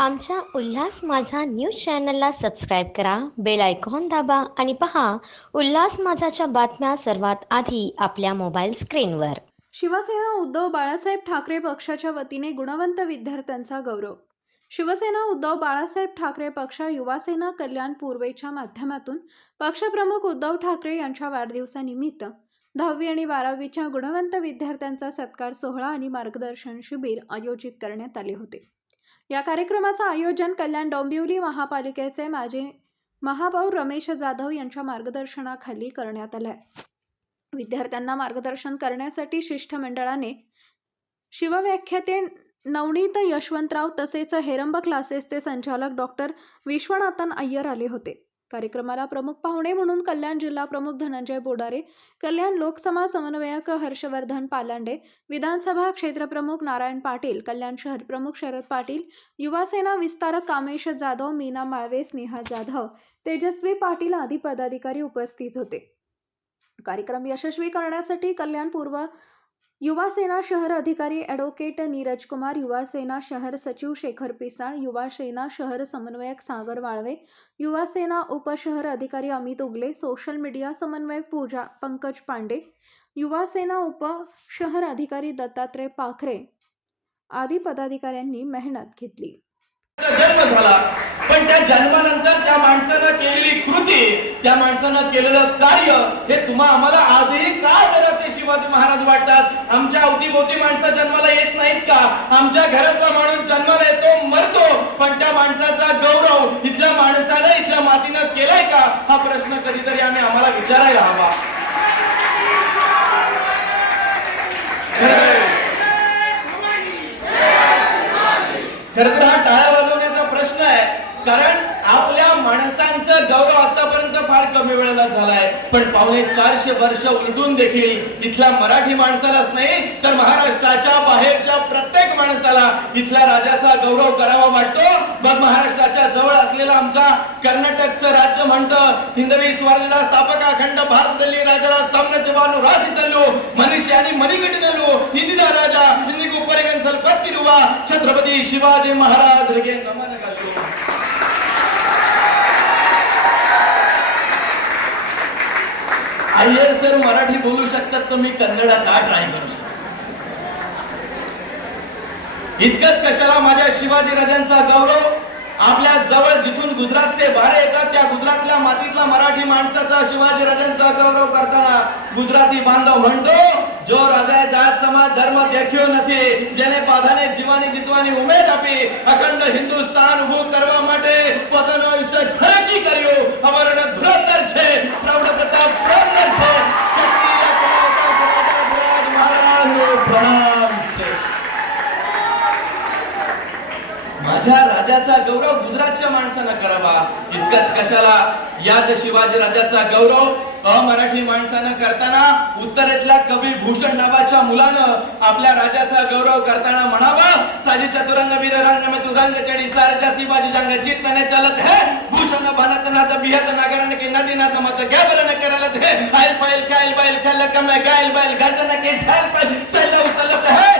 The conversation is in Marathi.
आमच्या उल्हास माझा न्यूज चॅनलला सबस्क्राईब करा बेल आयकॉन दाबा आणि पहा उल्हास माझाच्या बातम्या सर्वात आधी आपल्या मोबाईल स्क्रीनवर. शिवसेना उद्धव बाळासाहेब ठाकरे पक्षाच्या वतीने गुणवंत विद्यार्थ्यांचा गौरव. शिवसेना उद्धव बाळासाहेब ठाकरे पक्ष युवासेना कल्याण पूर्वेच्या माध्यमातून पक्षप्रमुख उद्धव ठाकरे यांच्या वाढदिवसानिमित्त दहावी आणि बारावीच्या गुणवंत विद्यार्थ्यांचा सत्कार सोहळा आणि मार्गदर्शन शिबिर आयोजित करण्यात आले होते. या कार्यक्रमाचं आयोजन कल्याण डोंबिवली महापालिकेचे माजी महापौर रमेश जाधव यांच्या मार्गदर्शनाखाली करण्यात आलं आहे विद्यार्थ्यांना मार्गदर्शन करण्यासाठी शिष्टमंडळाने शिवव्याख्याते नवनीत यशवंतराव तसेच हेरंब क्लासेसचे संचालक डॉक्टर विश्वनाथन अय्यर आले होते. कार्यक्रमाला प्रमुख पाहुणे म्हणून कल्याण जिल्हा प्रमुख धनंजय बोडारे कल्याण लोकसभा समन्वयक हर्षवर्धन पालांडे विधानसभा क्षेत्रप्रमुख नारायण पाटील कल्याण शहर प्रमुख शरद पाटील युवासेना विस्तारक कामेश जाधव मीना माळवे स्नेहा जाधव तेजस्वी पाटील आदी पदाधिकारी उपस्थित होते. कार्यक्रम यशस्वी करण्यासाठी कल्याण पूर्व युवासेना शहर अधिकारी ॲडव्होकेट नीरज कुमार युवासेना शहर सचिव शेखर पिसाळ युवासेना शहर समन्वयक सागर वाळवे युवासेना उपशहर अधिकारी अमित उगले सोशल मीडिया समन्वयक पूजा पंकज पांडे युवासेना उप शहर अधिकारी दत्तात्रय पाखरे आदी पदाधिकाऱ्यांनी मेहनत घेतली. जन्म झाला पण त्या जन्मानंतर त्या माणसानं केली कृती त्या माणसानं केलेलं कार्य हे तुम्हा आम्हाला आजही का जराचे शिवाजी महाराज वाटतात? आमच्या अवतीभोवती माणसं जन्माला येत नाहीत का? आमच्या घरातला माणूस जन्माला येतो मरतो. पण त्या माणसाचा गौरव इथल्या माणसानं इथल्या मातीनं केलाय का? हा प्रश्न कधीतरी आम्ही आम्हाला विचारायला हवा. खर तर हा टाळ्या वाजवण्याचा प्रश्न आहे कारण आपल्या माणसांचं गौरव आतापर्यंत फार कमी वेळेला झालाय पण पावणे चारशे वर्ष उलटून देखील इथल्या मराठी माणसालाच नाही तर महाराष्ट्राच्या बाहेरच्या प्रत्येक माणसाला इथल्या राजाचा गौरव करावा वाटतो मग महाराष्ट्राच्या जवळ असलेला आमचा कर्नाटकचं राज्य म्हणतं हिंदवी स्वराज्याचा स्थापक अखंड ಭಾರತದಲ್ಲಿ ರಾಜರ ಸಾಮ್ರಾಜ್ಯವನ್ನು ರಾಜಿಸಲು ಮನುಷ್ಯನಿ ಮರಿಗಟ್ಟಿನಲು ಹಿಂದಿನ ರಾಜ ಇಂದಿಗೂ ಪರಿಗಣಿಸಲ್ಪಟ್ಟಿರುವ ಛತ್ರಪತಿ ಶಿವಾಜಿ ಮಹಾರಾಜರಿಗೆ ನಮನಗಳು अय्यर सर मराठी बोलू शकतात तर मी कन्नड का ट्राय करू शकतो इतकंच कशाला माझ्या शिवाजी राजांचा गौरव आपल्या जवळ जिथून गुजरातचे वारे येतात त्या गुजरातल्या मातीतला मराठी माणसाचा शिवाजी राजांचा गौरव करताना गुजराती बांधव म्हणतो जो હૃદય જાત સમાજ ધર્મ દેખ્યો નથી જેને પાધાને જીવાની જીતવાની ઉમેદ આપી અખંડ હિન્દુસ્તાન ઊભું કરવા માટે પોતાનું આયુષ્ય ખર્ચી माझ्या राजाचा गौरव गुजरातच्या माणसानं करावा. इतकंच कशाला? याच शिवाजी राजाचा गौरव अमराठी माणसानं करताना उत्तरेतल्या कवी भूषण नावाच्या मुलानं आपल्या राजाचा गौरव करताना म्हणावा साजी चतुरंग वीर रंग में तुरंग चढ़ी सारख्या शिवाजी जंग चित्तने चलत है। भूषण भनत नाथ बिहत नगरन के नदी नाथ मत गैबरन करलत है। आइल पाइल काइल बाइल खलक में गाइल बाइल गजन के ठाल पर सैल उतलत है।